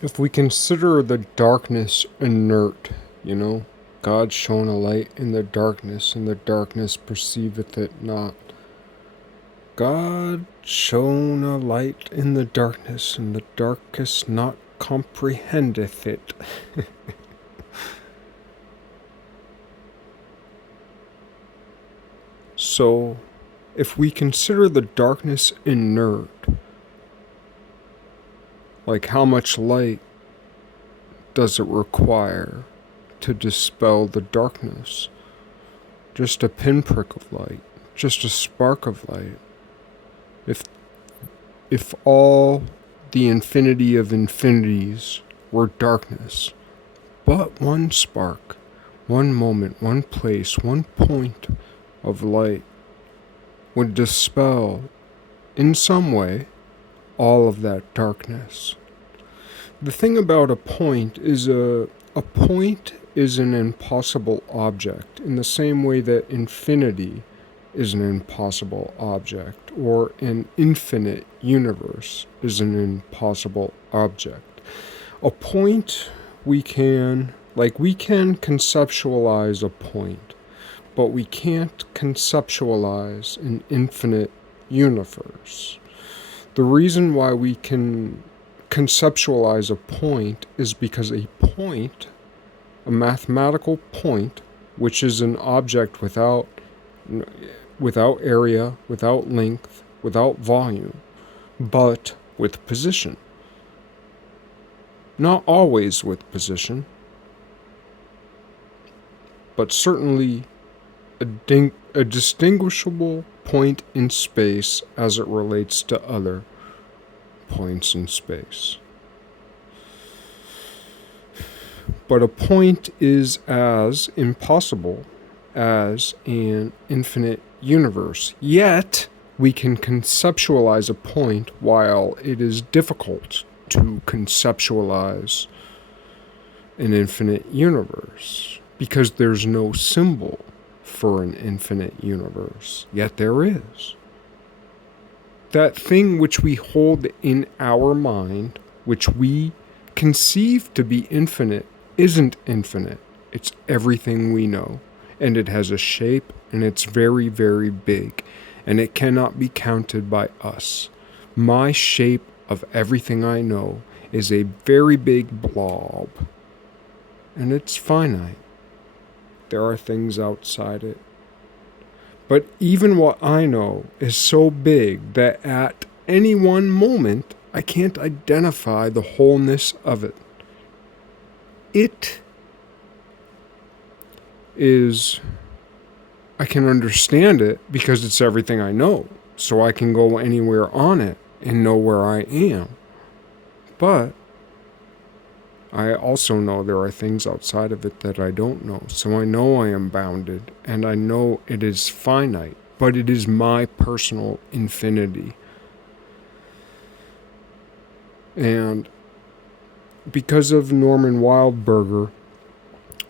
If we consider the darkness inert, God shone a light in the darkness, and the darkness perceiveth it not. God shone a light in the darkness, and the darkness not comprehendeth it. So, if we consider the darkness inert, like how much light does it require to dispel the darkness? Just a pinprick of light, just a spark of light. If all the infinity of infinities were darkness, but one spark, one moment, one place, one point of light would dispel, in some way, all of that darkness. The thing about a point is a point is an impossible object in the same way that infinity is an impossible object, or an infinite universe is an impossible object. A point we can conceptualize a point, but we can't conceptualize an infinite universe. The reason why we can conceptualize a point is because a mathematical point, which is an object without area, without length, without volume, but with position. Not always with position, but certainly a distinguishable point in space as it relates to other points in space. But a point is as impossible as an infinite universe. Yet, we can conceptualize a point while it is difficult to conceptualize an infinite universe, because there's no symbol for an infinite universe. Yet there is. That thing which we hold in our mind, which we conceive to be infinite, isn't infinite. It's everything we know. And it has a shape, and it's very, very big. And it cannot be counted by us. My shape of everything I know is a very big blob. And it's finite. There are things outside it. But even what I know is so big that at any one moment, I can't identify the wholeness of it. It is, I can understand it because it's everything I know. So I can go anywhere on it and know where I am. But I also know there are things outside of it that I don't know. So I know I am bounded, and I know it is finite, but it is my personal infinity. And because of Norman Wildberger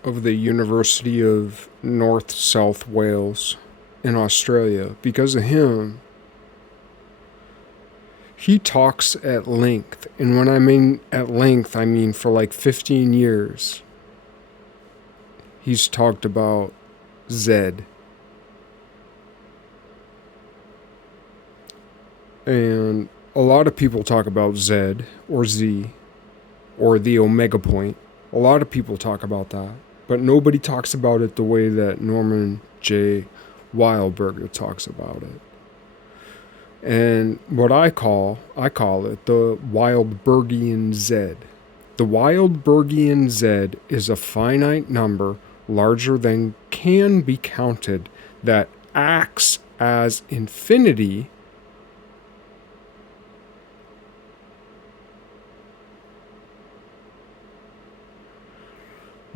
of the University of North South Wales in Australia, because of him, he talks at length, and when I mean at length, I mean for like 15 years. He's talked about Z. And a lot of people talk about Z, or Z, or the omega point. A lot of people talk about that, but nobody talks about it the way that Norman J. Wildberger talks about it. And what I call it the Wildbergian Z. The Wildbergian Z is a finite number larger than can be counted that acts as infinity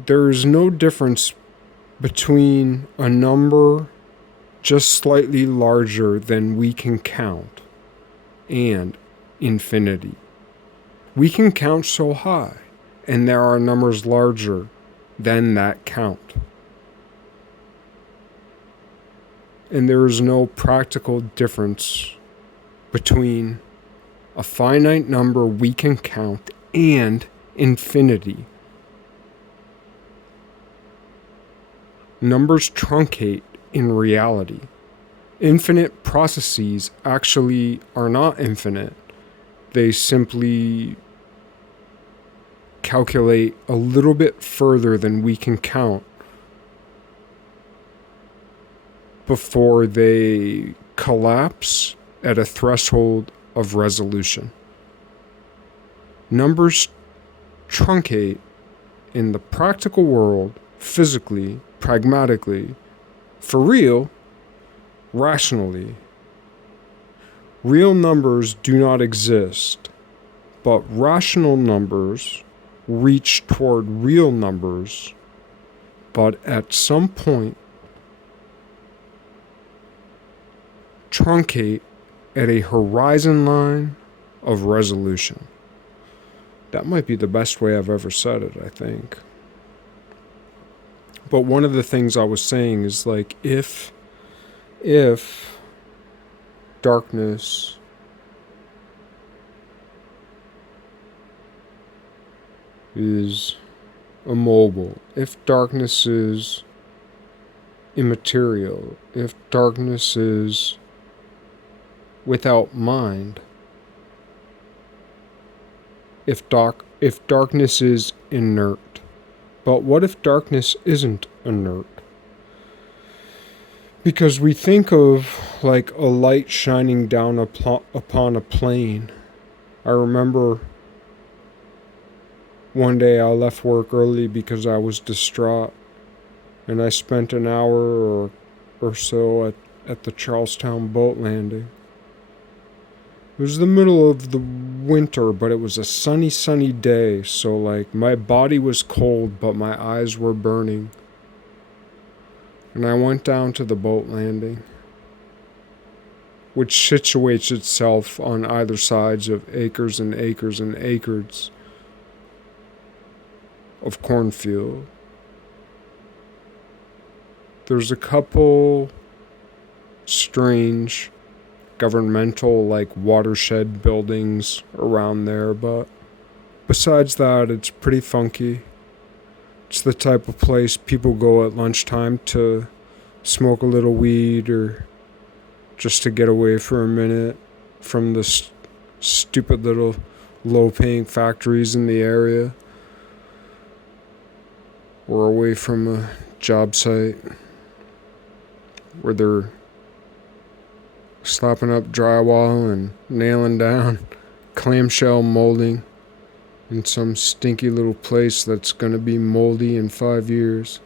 there's no difference between a number just slightly larger than we can count and infinity. We can count so high, and there are numbers larger than that count. And there is no practical difference between a finite number we can count and infinity. Numbers truncate in reality. Infinite processes actually are not infinite. They simply calculate a little bit further than we can count before they collapse at a threshold of resolution. Numbers truncate in the practical world, physically, pragmatically, for real, rationally. Real numbers do not exist, but rational numbers reach toward real numbers, but at some point truncate at a horizon line of resolution. That might be the best way I've ever said it, I think. But one of the things I was saying is like if darkness is immobile, if darkness is immaterial, if darkness is without mind, if darkness is inert. But what if darkness isn't inert? Because we think of like a light shining down upon a plane. I remember one day I left work early because I was distraught, and I spent an hour or so at the Charlestown boat landing. It was the middle of the winter, but it was a sunny day, so like my body was cold, but my eyes were burning. And I went down to the boat landing, which situates itself on either sides of acres and acres and acres of cornfield. There's a couple strange governmental like watershed buildings around there, but besides that, it's pretty funky. It's the type of place people go at lunchtime to smoke a little weed or just to get away for a minute from the stupid little low-paying factories in the area, or away from a job site where they're slapping up drywall and nailing down clamshell molding in some stinky little place that's gonna be moldy in 5 years.